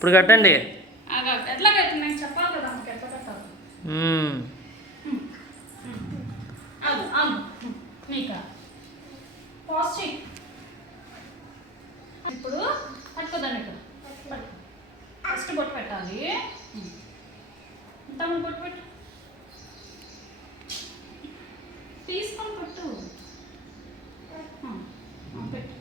ఇప్పుడు కట్టండి. ఎట్లా కట్టి నేను చెప్పాలి కదా మనకి ఎట్లా కట్టాలి. నీకా పాజిటివ్. ఇప్పుడు పట్టుకోదాన్ని ఇక్కడ ఫస్ట్ బొట్టు పెట్టాలి. తమ్ముడు బొట్టు పెట్టు, తీసుకొని పెట్టు, పెట్టు.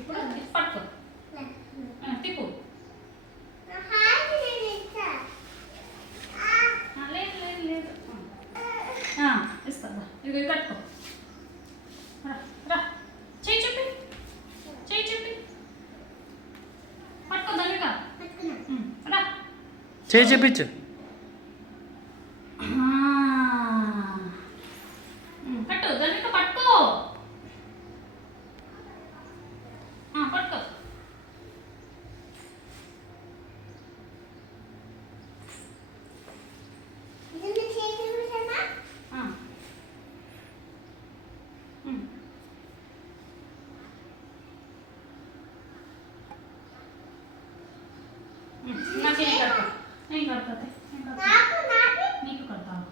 ఇప్పుడు పట్టుకో, తిప్పు. లేదు లేదు లేదు, ఇస్తా. ఇది కట్టుకో. రా, చేయి చెప్పి, చేయి చెప్పి పట్టుకో దాన్ని. రా, చేయి చెప్పించు. కట్టు దాన్ని, పట్టుకో, పట్టుకో. నాకు నేను కడతా, నేను కడతా, నీకు కడతావు.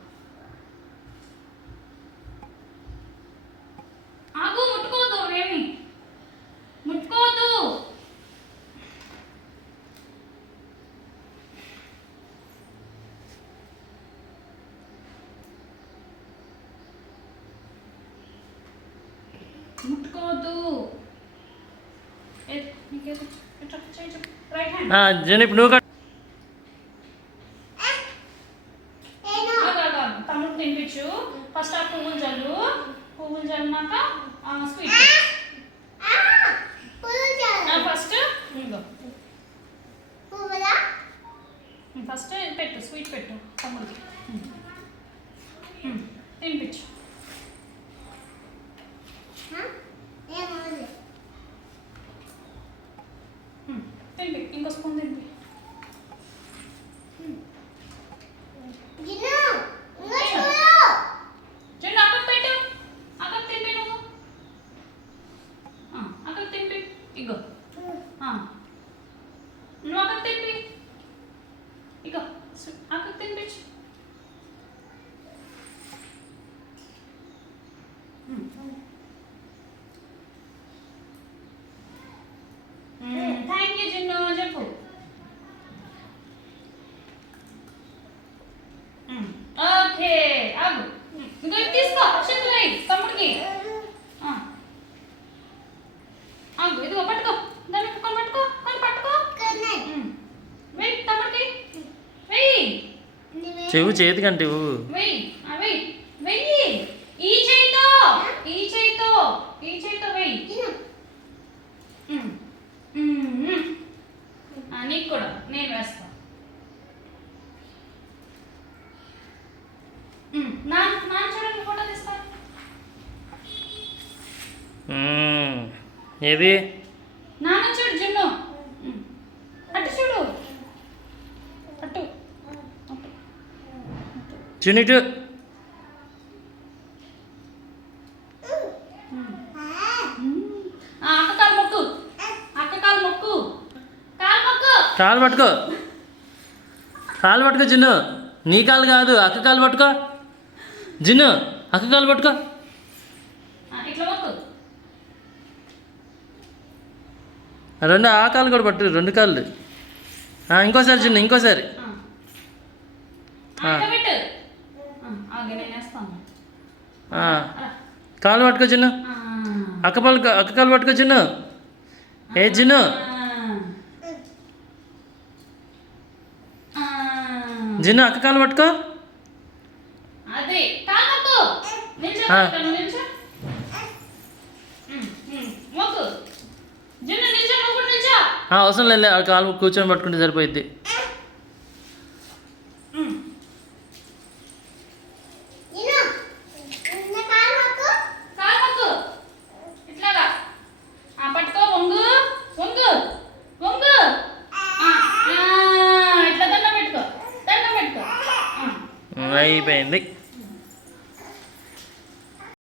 ఆగు, ముట్టుకోవద్దు, ఏమి ముట్టుకోవద్దు. ముట్టుకోవద్దు. నీకేది రైట్ హ్యాండ్. జని ఇప్పుడు నువ్వు తమ్ముడు తినిపించు. ఫస్ట్ ఆ పువ్వులు జల్లు, పువ్వులు జల్లినాక స్వీట్ ఫస్ట్ ఫస్ట్ పెట్టు, స్వీట్ పెట్టు తమ్ముడికి, తినిపించు. తింపి, ఇంకో స్పూన్ తింపి. జెండు అక్కకు పెట్టు, అక్కకు తింపి. నువ్వు అక్కకు తింపి. ఇగో నువ్వు అక్కకు తింపి. ఇగో అక్కకు తినిపించు. థ్యాంక్ యూ జిన్ను చెప్పు. ఓకే, ఆగు. ఇంకా తీసుకో, అక్షంతలు వేయి తమ్ముడికి. ఆగు, ఇదిగో పట్టుకో, దాన్ని కొని పట్టుకో, కొని పట్టుకో. వెయ్యి తమ్ముడికి, వెయ్యి. చెవు చేతికంటే వెయ్యి, వెయ్యి, వెయ్యి. ఈ చేయితో, ఈ చేయితో, ఈ చేయితో వెయ్యి. నీకు కూడా నేను వేస్తా. నాన్న చూడండి, ఫోటో తీస్తా. ఏది నాన్న చూడు జున్ను, అటు చూడు, అటు చునిటు. అక్క కాలు మొక్కు, అక్క కాలు మొక్కు, కాలు మొక్కు. కాలు పట్టుకో, కాలు పట్టుకో జిన్ను. నీ కాలు కాదు, అక్క కాలు పట్టుకో. జిన్ను అక్క కాలు పట్టుకో. ఇట్లా మొక్కు. రెండు ఆ కాలు కూడా పట్టు, రెండు కాళ్ళు. ఇంకోసారి జిన్ను, ఇంకోసారి. కాలు పట్టుకో జిన్ను, అక్క కాలు పట్టుకో జిన్ను. ఏ జిన్ను, జిన్ను అక్క కాలు పట్టుకో. అవసరం లేదు, ఆ కాలు కూర్చొని పట్టుకుంటే సరిపోయిద్ది. అయిపోయింది.